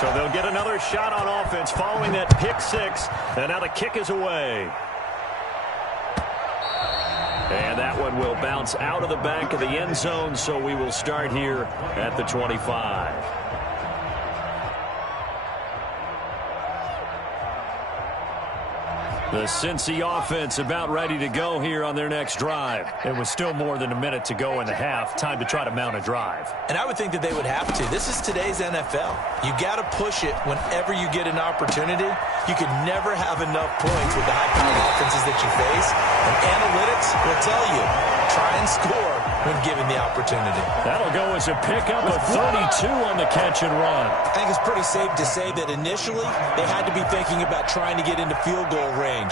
So they'll get another shot on offense following that pick six. And now the kick is away. And that one will bounce out of the back of the end zone, so we will start here at the 25. The Cincy offense about ready to go here on their next drive. It was still more than a minute to go in the half. Time to try to mount a drive. And I would think that they would have to. This is today's NFL. You got to push it whenever you get an opportunity. You can never have enough points with the high-powered offenses that you face. And analytics will tell you, try and score when given the opportunity. That'll go as a pickup of 32 on the catch and run. I think it's pretty safe to say that initially they had to be thinking about trying to get into field goal range.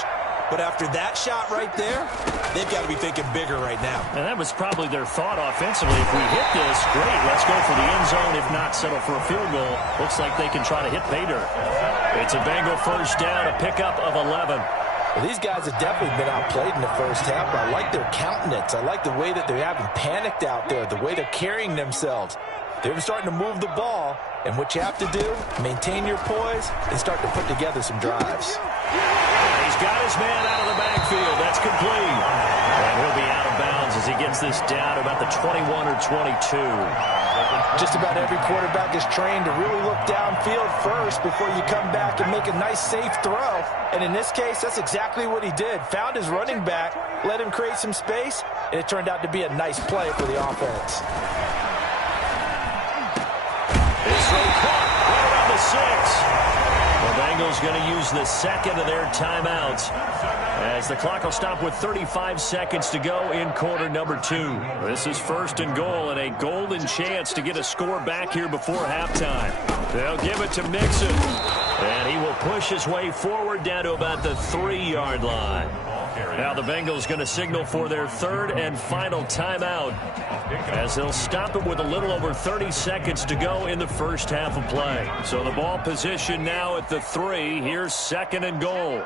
But after that shot right there, they've got to be thinking bigger right now. And that was probably their thought offensively. If we hit this, great, let's go for the end zone. If not, settle for a field goal. Looks like they can try to hit pay dirt. It's a Bengal first down, a pickup of 11. Well, these guys have definitely been outplayed in the first half, but I like their countenance. I like the way that they're having panicked out there, the way they're carrying themselves. They're starting to move the ball, and what you have to do, maintain your poise and start to put together some drives. He's got his man out of the backfield. That's complete. And he'll be out of bounds as he gets this down about the 21 or 22. Just about every quarterback is trained to really look downfield first before you come back and make a nice, safe throw. And in this case, that's exactly what he did. Found his running back, let him create some space, and it turned out to be a nice play for the offense. This throw caught right around the 6. The Bengals going to use the second of their timeouts as the clock will stop with 35 seconds to go in quarter number 2. This is first and goal and a golden chance to get a score back here before halftime. They'll give it to Mixon, and he will push his way forward down to about the 3-yard line. Now the Bengals going to signal for their third and final timeout as they'll stop it with a little over 30 seconds to go in the first half of play. So the ball position now at the 3. Here's second and goal.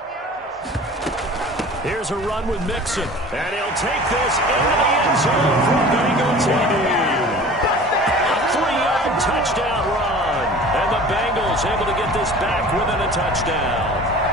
Here's a run with Mixon, and he'll take this into the end zone for Bengal TD. A 3-yard touchdown run, and the Bengals able to get this back within a touchdown.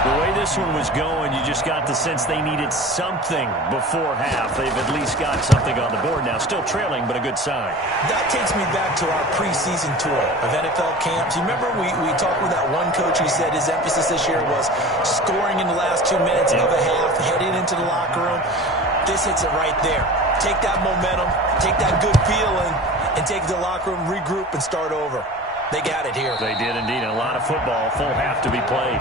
The way this one was going, you just got the sense they needed something before half. They've at least got something on the board now. Still trailing, but a good sign. That takes me back to our preseason tour of NFL camps. You remember we talked with that one coach who said his emphasis this year was scoring in the last 2 minutes of a half, heading into the locker room. This hits it right there. Take that momentum, take that good feeling, and take it to the locker room, regroup, and start over. They got it here. They did indeed. A lot of football, full half to be played.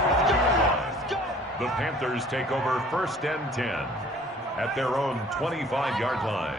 The Panthers take over first and 10 at their own 25-yard line.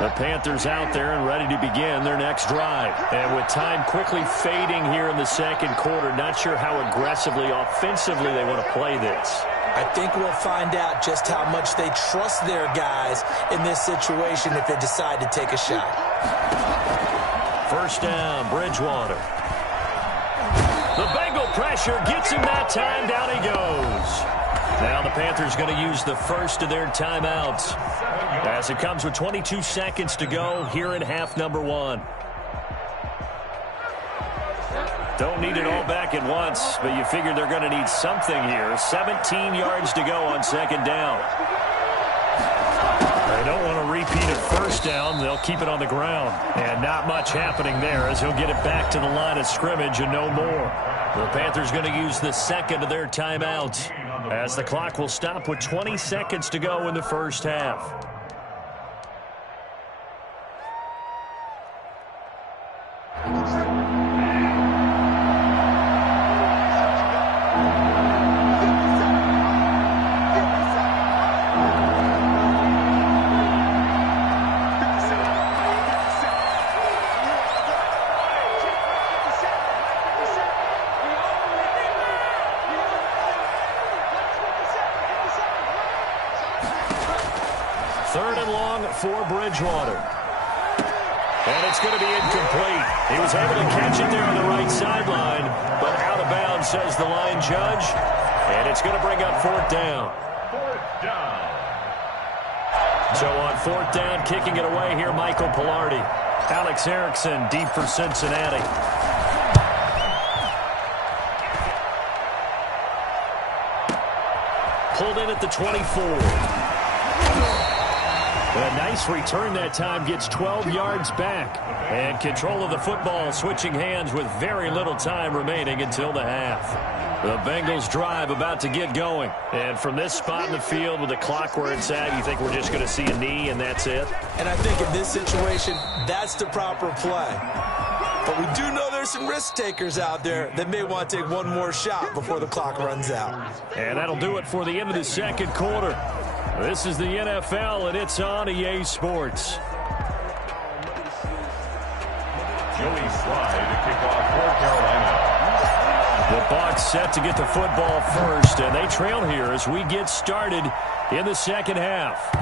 The Panthers out there and ready to begin their next drive. And with time quickly fading here in the second quarter, not sure how aggressively, offensively they want to play this. I think we'll find out just how much they trust their guys in this situation if they decide to take a shot. First down, Bridgewater. The Bengal pressure gets him that time. Down he goes. Now the Panthers going to use the first of their timeouts as it comes with 22 seconds to go here in half number 1. Don't need it all back at once, but you figure they're going to need something here. 17 yards to go on second down. They don't want to repeat a first down. They'll keep it on the ground. And not much happening there as he'll get it back to the line of scrimmage and no more. The Panthers going to use the second of their timeouts as the clock will stop with 20 seconds to go in the first half. Third and long for Bridgewater. And it's going to be incomplete. He was able to catch it there on the right sideline, but out of bounds, says the line judge. And it's going to bring up fourth down. Fourth down. So on fourth down, kicking it away here, Michael Pilardi. Alex Erickson deep for Cincinnati. Pulled in at the 24. A nice return that time, gets 12 yards back. And control of the football, switching hands with very little time remaining until the half. The Bengals drive about to get going. And from this spot in the field with the clock where it's at, you think we're just going to see a knee and that's it? And I think in this situation, that's the proper play. But we do know there's some risk takers out there that may want to take one more shot before the clock runs out. And that'll do it for the end of the second quarter. This is the NFL, and it's on EA Sports. Joey Slye to kick off for Carolina. The Bucs set to get the football first, and they trail here as we get started in the second half.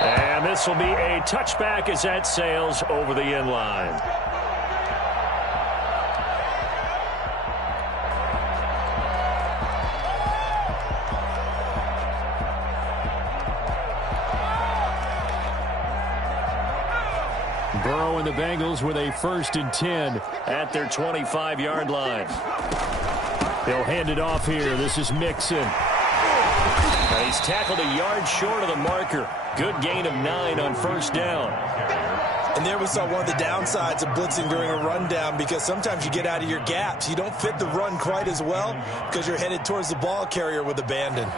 And this will be a touchback as that sails over the end line. Burrow and the Bengals with a 1st and 10 at their 25-yard line. They'll hand it off here. This is Mixon. And he's tackled a yard short of the marker. Good gain of 9 on first down. And there we saw one of the downsides of blitzing during a rundown, because sometimes you get out of your gaps. You don't fit the run quite as well because you're headed towards the ball carrier with abandon.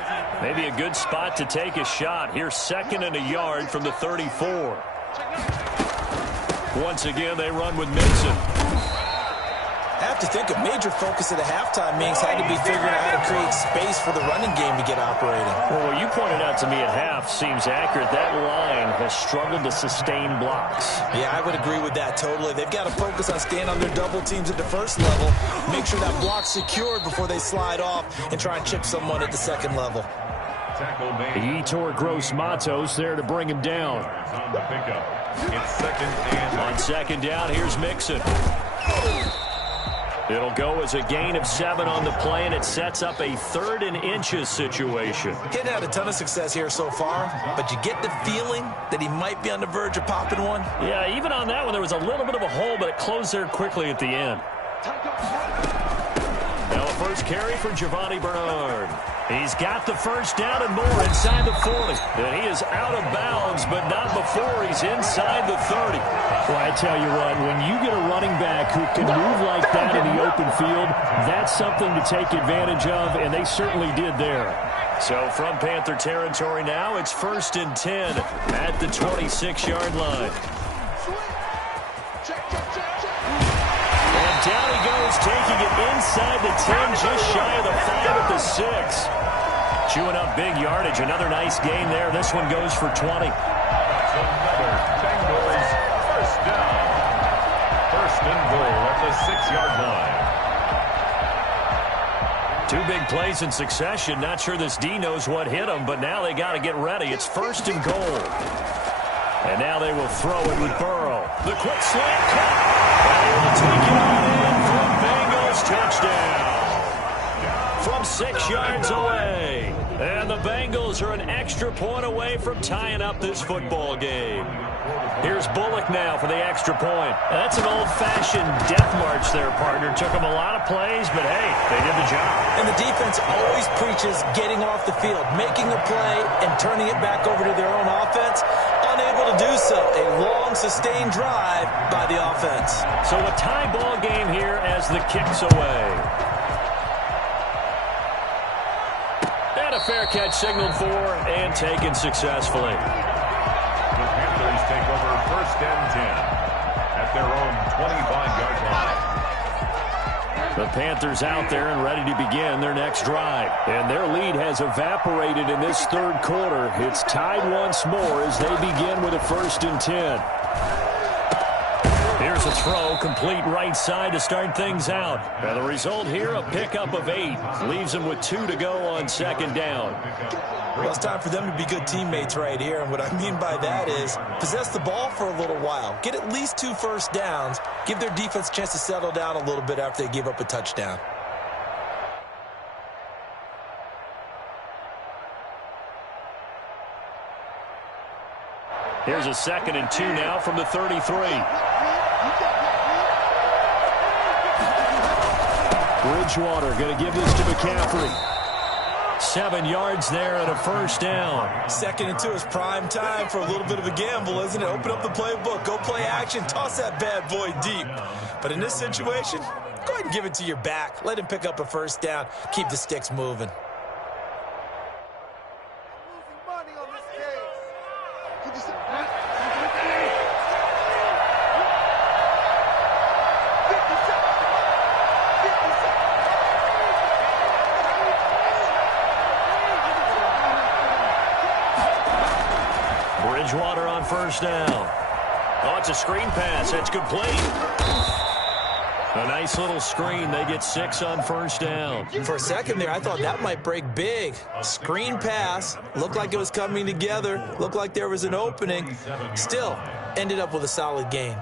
Maybe a good spot to take a shot. Here's 2nd and a yard from the 34. Once again, they run with Mixon. I have to think a major focus at the halftime means had to be figuring out how to create space for the running game to get operating. Well, what you pointed out to me at half seems accurate. That line has struggled to sustain blocks. Yeah, I would agree with that totally. They've got to focus on staying on their double teams at the first level, make sure that block's secured before they slide off and try and chip someone at the second level. Yetur Gross-Matos there to bring him down. On the pickup. It's 2nd and on 2nd down, here's Mixon. It'll go as a gain of 7 on the play, and it sets up a 3rd and inches situation. He hadn't had a ton of success here so far, but you get the feeling that he might be on the verge of popping one. Yeah, even on that one, there was a little bit of a hole, but it closed there quickly at the end. Now a first carry for Giovanni Bernard. He's got the first down and more inside the 40. And he is out of bounds, but not before he's inside the 30. Well, I tell you what, when you get a running back who can move like that in the open field, that's something to take advantage of, and they certainly did there. So from Panther territory now, it's 1st and 10 at the 26-yard line. And down he goes, taking it inside the 10, just shy of the 5 at the 6. Chewing up big yardage. Another nice gain there. This one goes for 20. Another Bengals first down. 1st and goal at the 6-yard line. 2 big plays in succession. Not sure this D knows what hit him, but now they got to get ready. It's 1st and goal. And now they will throw it with Burrow. The quick slant cut. And they will take it on in for Bengals touchdown. From 6 yards away. And the Bengals are an extra point away from tying up this football game. Here's Bullock now for the extra point. That's an old-fashioned death march there, partner. Took them a lot of plays, but hey, they did the job. And the defense always preaches getting off the field, making a play, and turning it back over to their own offense. Unable to do so. A long, sustained drive by the offense. So a tie ball game here as the kick's away. And a fair catch signaled for and taken successfully. The Panthers take over 1st and 10 at their own 25-yard line. The Panthers out there and ready to begin their next drive. And their lead has evaporated in this 3rd quarter. It's tied once more as they begin with a 1st and 10. Here Here's a throw, complete right side to start things out. And the result here, a pickup of 8. Leaves them with 2 to go on second down. Well, it's time for them to be good teammates right here. And what I mean by that is possess the ball for a little while. Get at least 2 first downs. Give their defense a chance to settle down a little bit after they give up a touchdown. Here's a 2nd and 2 now from the 33. Bridgewater going to give this to McCaffrey. 7 yards there and a first down. 2nd and 2 is prime time for a little bit of a gamble, isn't it? Open up the playbook, go play action, toss that bad boy deep. But in this situation, go ahead and give it to your back. Let him pick up a first down. Keep the sticks moving. Bridgewater on first down. Oh, it's a screen pass. That's complete. A nice little screen. They get 6 on first down. For a second there, I thought that might break big. Screen pass. Looked like it was coming together. Looked like there was an opening. Still, ended up with a solid gain.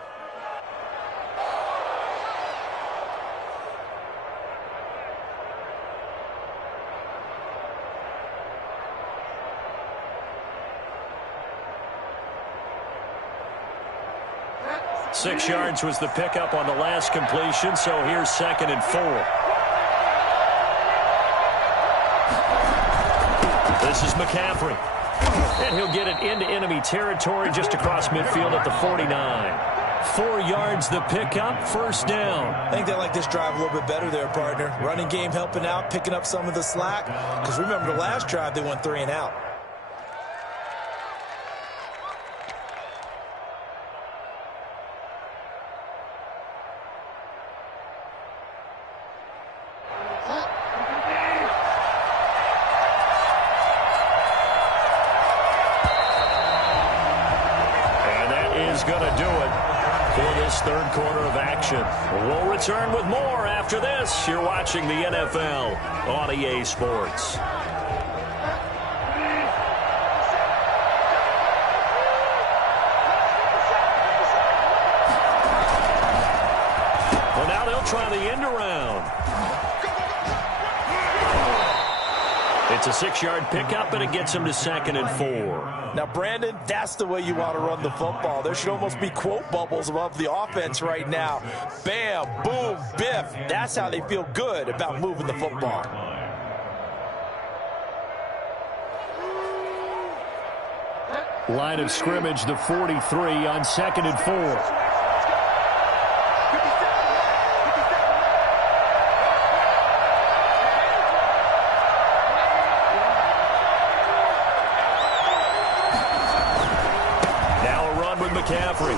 Six yards was the pickup on the last completion, so here's 2nd and 4. This is McCaffrey. And he'll get it into enemy territory just across midfield at the 49. 4 yards the pickup, first down. I think they like this drive a little bit better there, partner. Running game helping out, picking up some of the slack. Because remember the last drive, they went 3 and out. Going to do it for this third quarter of action. We'll return with more after this. You're watching the NFL on EA Sports. Well, now they'll try the end around. It's a 6-yard pickup, and it gets him to 2nd and 4. Now, Brandon, that's the way you want to run the football. There should almost be quote bubbles above the offense right now. Bam, boom, biff. That's how they feel good about moving the football. Line of scrimmage, the 43 on 2nd and 4. McCaffrey.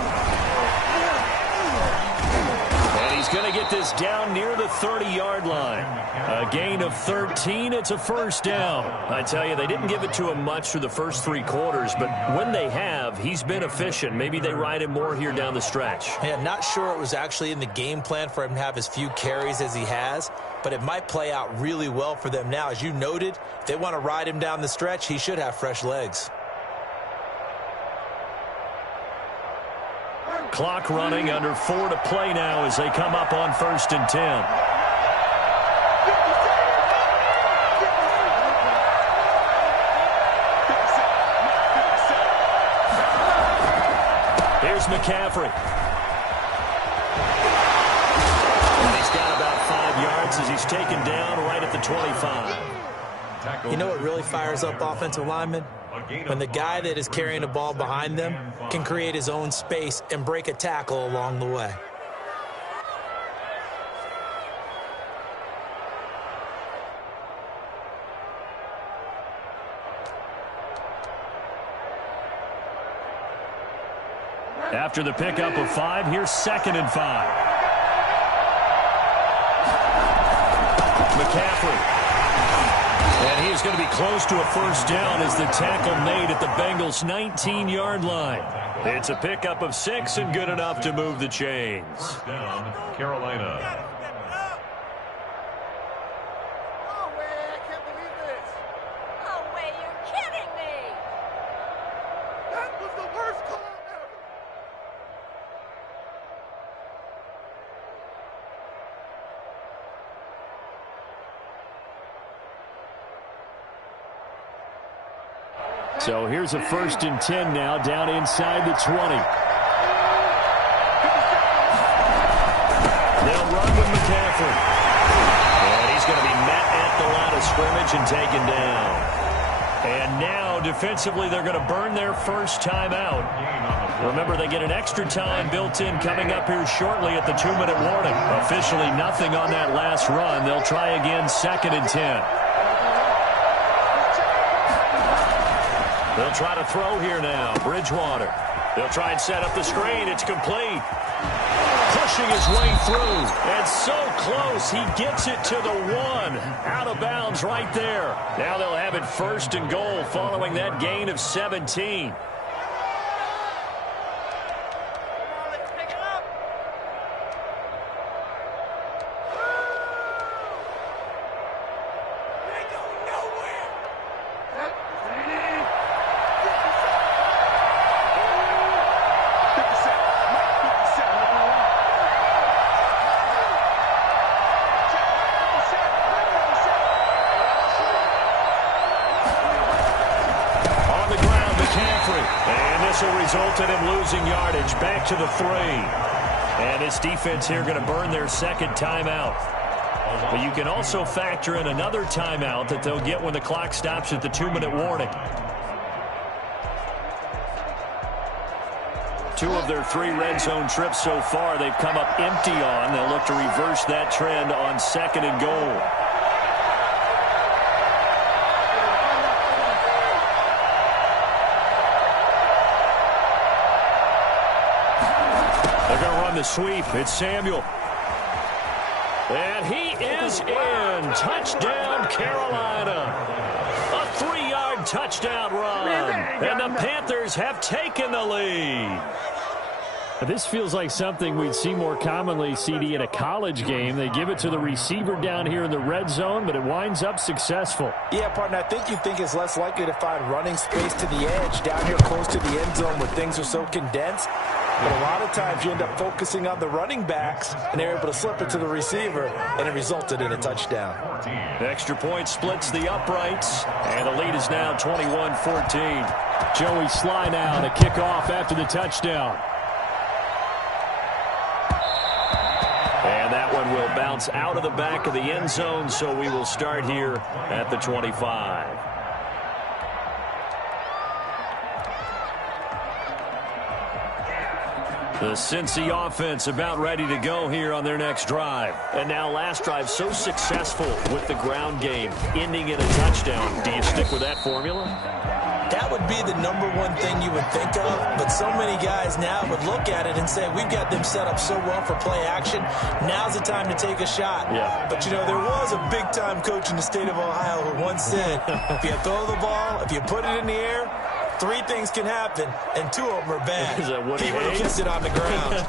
And he's going to get this down near the 30-yard line. A gain of 13. It's a first down. I tell you, they didn't give it to him much through the first 3 quarters, but when they have, he's been efficient. Maybe they ride him more here down the stretch. Yeah, not sure it was actually in the game plan for him to have as few carries as he has, but it might play out really well for them now. As you noted, if they want to ride him down the stretch, he should have fresh legs. Clock running, under 4 to play now as they come up on 1st and 10. Here's McCaffrey. And he's got about 5 yards as he's taken down right at the 25. You know what really fires up offensive linemen? When the guy that is carrying the ball behind them can create his own space and break a tackle along the way. After the pickup of 5, here's 2nd and 5. McCaffrey. And he is going to be close to a first down as the tackle made at the Bengals' 19-yard line. It's a pickup of 6 and good enough to move the chains. First down, Carolina. No way, I can't believe this. No way, you're kidding me. That was the worst call ever. So here's a 1st and 10 now, down inside the 20. They'll run with McCaffrey. And he's going to be met at the line of scrimmage and taken down. And now, defensively, they're going to burn their first timeout. Remember, they get an extra time built in coming up here shortly at the 2-minute warning. Officially nothing on that last run. They'll try again, 2nd and 10. They'll try to throw here now. Bridgewater. They'll try and set up the screen. It's complete. Pushing his way through. And so close. He gets it to the 1. Out of bounds right there. Now they'll have it 1st and goal following that gain of 17. Resulted in losing yardage. Back to the 3. And this defense here going to burn their 2nd timeout. But you can also factor in another timeout that they'll get when the clock stops at the 2-minute warning. 2 of their 3 red zone trips so far they've come up empty on. They'll look to reverse that trend on 2nd and goal. The sweep. It's Samuel. And he is in. Touchdown, Carolina. A 3-yard touchdown run. And the Panthers have taken the lead. This feels like something we'd see more commonly, CD, in a college game. They give it to the receiver down here in the red zone, but it winds up successful. Yeah, partner, I think you think it's less likely to find running space to the edge down here close to the end zone where things are so condensed. But a lot of times you end up focusing on the running backs, and they're able to slip it to the receiver, and it resulted in a touchdown. Extra point splits the uprights, and the lead is now 21-14. Joey Sly now to kick off after the touchdown. And that one will bounce out of the back of the end zone, so we will start here at the 25. The Cincy offense about ready to go here on their next drive. And now last drive so successful with the ground game, ending in a touchdown. Do you stick with that formula? That would be the #1 thing you would think of, but so many guys now would look at it and say, we've got them set up so well for play action. Now's the time to take a shot. Yeah. But, you know, there was a big-time coach in the state of Ohio who once said, if you throw the ball, if you put it in the air, 3 things can happen, and 2 of them are bad. Is that what he would have hates? kept it on the ground.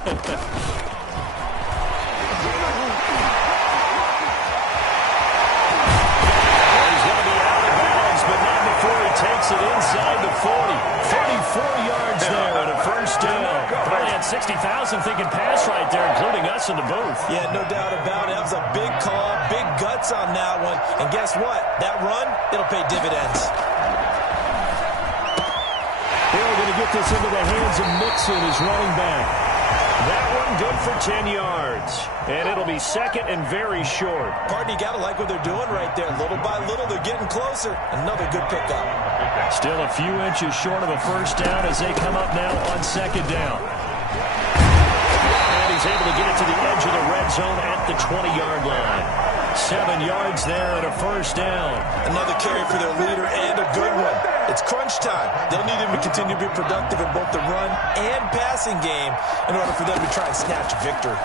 Takes it inside the 40. 34 yards there and a first down. Probably had 60,000 thinking pass right there, including us in the booth. Yeah, no doubt about it. That was a big call, big guts on that one. And guess what? That run, it'll pay dividends. They're going to get this into the hands of Mixon as running back. That one good for 10 yards. And it'll be 2nd and very short. Pardon, you got to like what they're doing right there. Little by little, they're getting closer. Another good pickup. Still a few inches short of a first down as they come up now on 2nd down. And he's able to get it to the edge of the red zone at the 20-yard line. 7 yards there and a first down. Another carry for their leader and a good one. It's crunch time. They'll need him to continue to be productive in both the run and passing game in order for them to try and snatch a victory.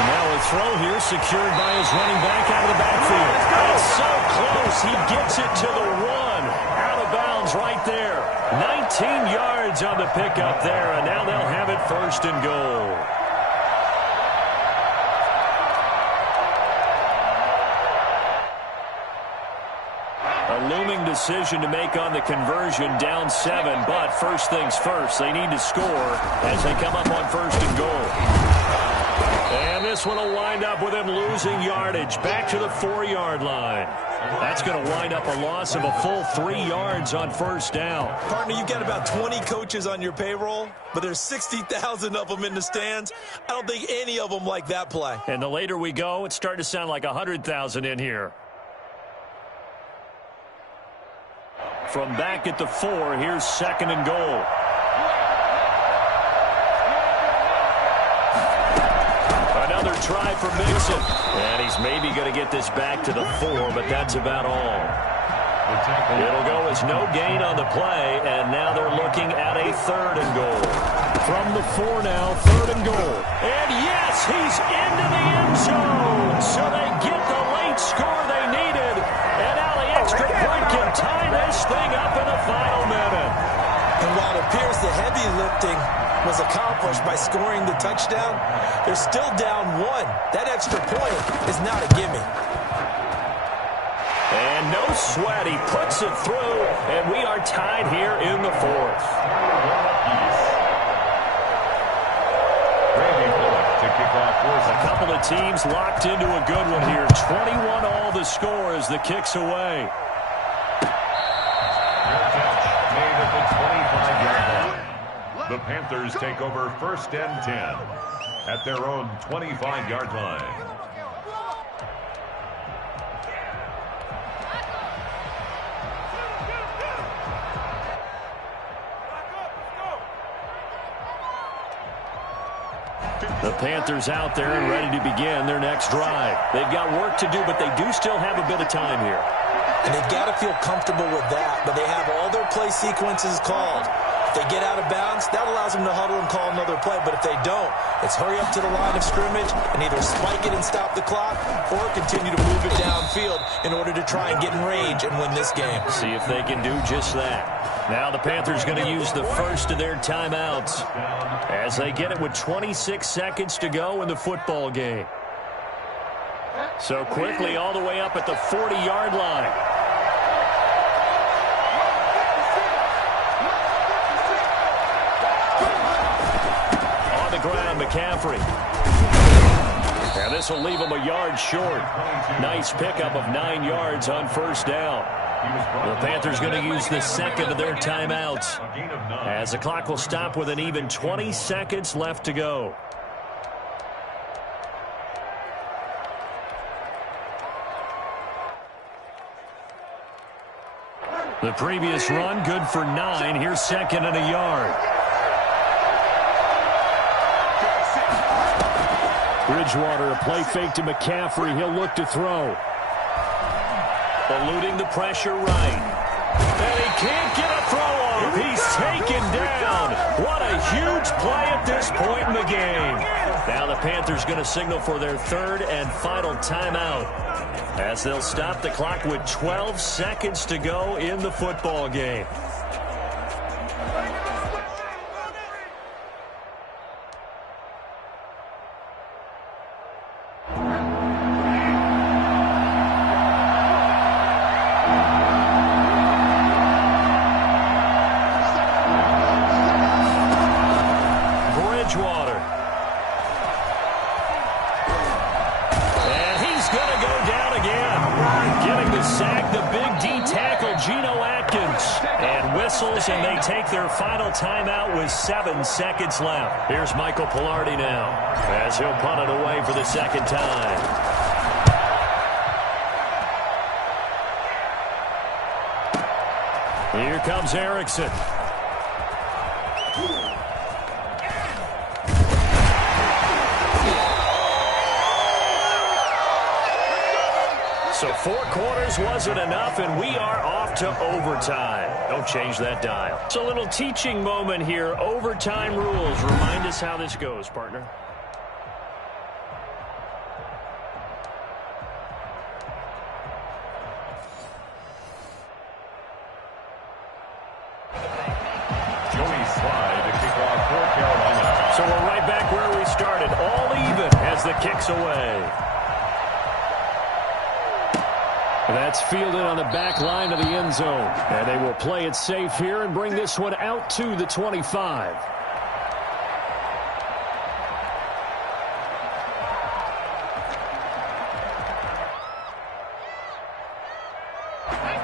And now a throw here secured by his running back out of the backfield. That's so close. He gets it to the 1. Out of bounds right there. 19 yards on the pickup there, and now they'll have it first and goal. A looming decision to make on the conversion, down 7, but first things first, they need to score as they come up on first and goal. And this one will wind up with him losing yardage back to the 4-yard line. That's going to wind up a loss of a full 3 yards on first down. Partner, you've got about 20 coaches on your payroll, but there's 60,000 of them in the stands. I don't think any of them like that play. And the later we go, it's starting to sound like 100,000 in here. From back at the 4, here's second and goal. Another try for Mixon. And he's maybe going to get this back to the 4, but that's about all. It'll go as no gain on the play, and now they're looking at a third and goal. From the 4 now, third and goal. And yes, he's into the end zone. So they get the late score they needed. And now the extra point can tie this thing up in the final minute. And while it appears the heavy lifting was accomplished by scoring the touchdown, they're still down 1. That extra point is not a gimme. And no sweat. He puts it through, and we are tied here in the 4th. A couple of teams locked into a good one here. 21 all the score as the kick's away. The Panthers take over first and 10 at their own 25-yard line. The Panthers out there and ready to begin their next drive. They've got work to do, but they do still have a bit of time here. And they've got to feel comfortable with that, but they have all their play sequences called. If they get out of bounds, that allows them to huddle and call another play. But if they don't, it's hurry up to the line of scrimmage and either spike it and stop the clock or continue to move it downfield in order to try and get in range and win this game. See if they can do just that. Now the Panthers going to use the first of their timeouts as they get it with 26 seconds to go in the football game. So quickly all the way up at the 40-yard line. Ground, McCaffrey. And this will leave him a yard short. Nice pickup of 9 yards on first down. The Panthers going to use the second of their timeouts as the clock will stop with an even 20 seconds left to go. The previous run good for 9. Here's second and a yard. Bridgewater, a play fake to McCaffrey. He'll look to throw. Eluding the pressure right. And he can't get a throw off. He's taken down. What a huge play at this point in the game. Now the Panthers going to signal for their third and final timeout as they'll stop the clock with 12 seconds to go in the football game. And they take their final timeout with 7 seconds left. Here's Michael Pilardi now as he'll punt it away for the second time. Here comes Erickson. So 4 quarters wasn't enough, and we are off to overtime. Don't change that dial. It's a little teaching moment here. Overtime rules. Remind us how this goes, partner. So we're right back where we started. All even as the kick's away. That's fielded on the back line of the end zone. And they will play it safe here and bring this one out to the 25.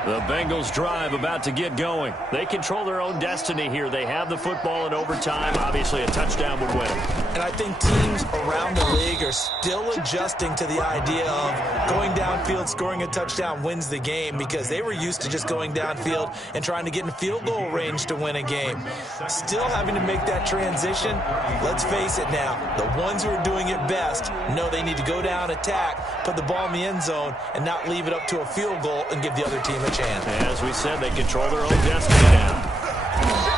The Bengals drive about to get going. They control their own destiny here. They have the football in overtime. Obviously, a touchdown would win. And I think teams around the league are still adjusting to the idea of going downfield, scoring a touchdown wins the game, because they were used to just going downfield and trying to get in field goal range to win a game. Still having to make that transition. Let's face it now, the ones who are doing it best know they need to go down, attack, put the ball in the end zone, and not leave it up to a field goal and give the other team a chance. As we said, they control their own destiny now.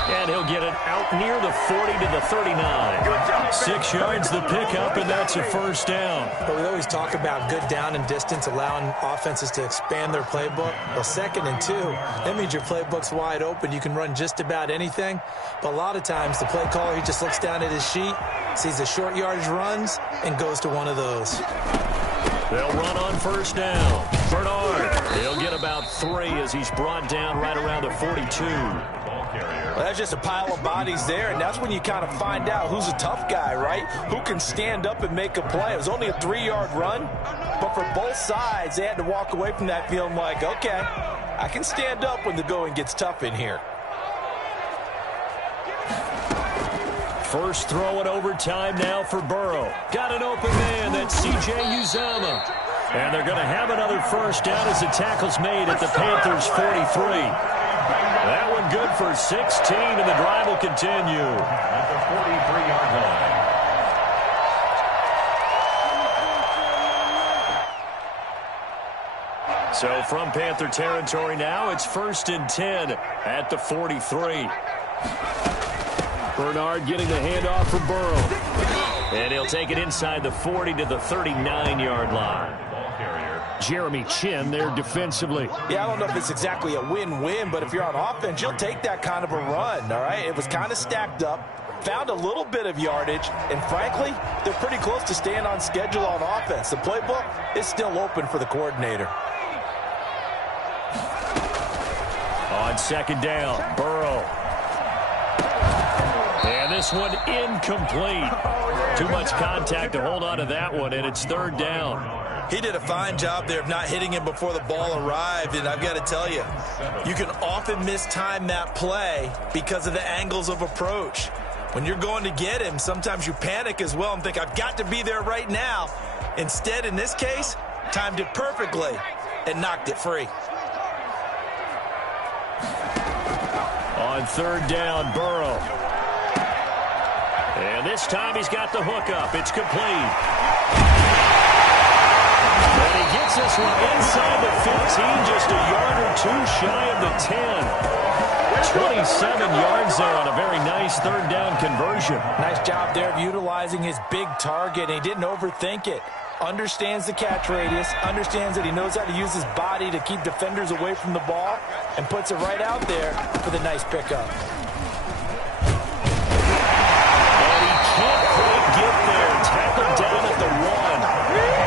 And he'll get it out near the 40 to the 39. 6 yards the pickup, and that's a first down. But we always talk about good down and distance, allowing offenses to expand their playbook. Well, 2nd and 2, that means your playbook's wide open. You can run just about anything. But a lot of times, the play caller, he just looks down at his sheet, sees the short yardage runs, and goes to one of those. They'll run on first down. Bernard, he'll get about 3 as he's brought down right around the 42. Well, that's just a pile of bodies there, and that's when you kind of find out who's a tough guy, right? Who can stand up and make a play. It was only a 3-yard run, but for both sides, they had to walk away from that feeling like, okay, I can stand up when the going gets tough in here. First throw in overtime now for Burrow. Got an open man, that's C.J. Uzomah. And they're going to have another first down as the tackle's made at the Panthers' 43. That one good for 16, and the drive will continue. At the 43-yard line. So from Panther territory now, it's 1st and 10 at the 43. Bernard getting the handoff for Burrow. And he'll take it inside the 40 to the 39-yard line. Jeremy Chin there defensively. Yeah, I don't know if it's exactly a win-win, but if you're on offense, you'll take that kind of a run, all right? It was kind of stacked up, found a little bit of yardage, and frankly, they're pretty close to staying on schedule on offense. The playbook is still open for the coordinator. On 2nd down, Burrow. And this one incomplete. Too much contact to hold on to that one, and it's 3rd down. He did a fine job there of not hitting him before the ball arrived, and I've got to tell you, you can often mistime that play because of the angles of approach. When you're going to get him, sometimes you panic as well and think, I've got to be there right now. Instead, in this case, timed it perfectly and knocked it free. On 3rd down, Burrow. And this time he's got the hook up. It's complete. And he gets this one inside the 15, just a yard or 2 shy of the 10. 27 yards there on a very nice 3rd down conversion. Nice job there of utilizing his big target. He didn't overthink it. Understands the catch radius, understands that he knows how to use his body to keep defenders away from the ball, and puts it right out there for the nice pickup. And he can't quite get there. Tackled down at the 1.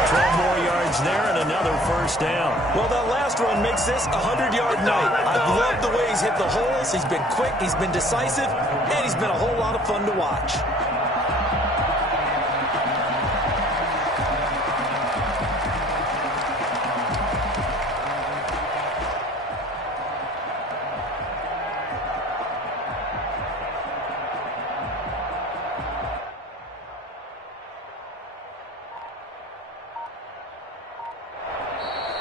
12 more yards there and another first down. Well, that last run makes this a 100-yard night. I've loved the way he's hit the holes. He's been quick, he's been decisive, and he's been a whole lot of fun to watch.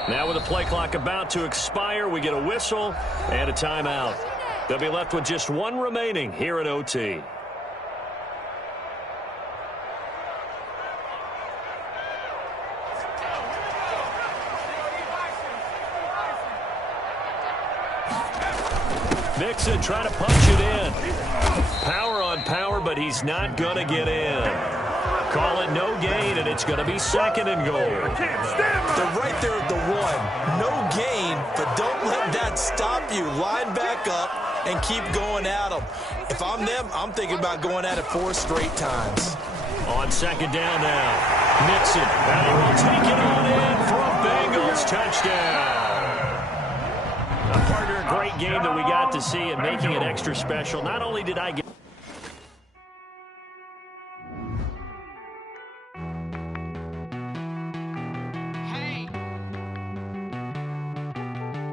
Now with the play clock about to expire, we get a whistle and a timeout. They'll be left with just 1 remaining here at OT. Mixon trying to punch it in. Power on power, but he's not going to get in. Call it no gain, and it's going to be second and goal. They're right there at the one. No gain, but don't let that stop you. Line back up and keep going at them. If I'm them, I'm thinking about going at it 4 straight times. On second down now. Mixon. And he will take it on in for a Bengals touchdown. A partner, great game that we got to see and making it extra special. Not only did I get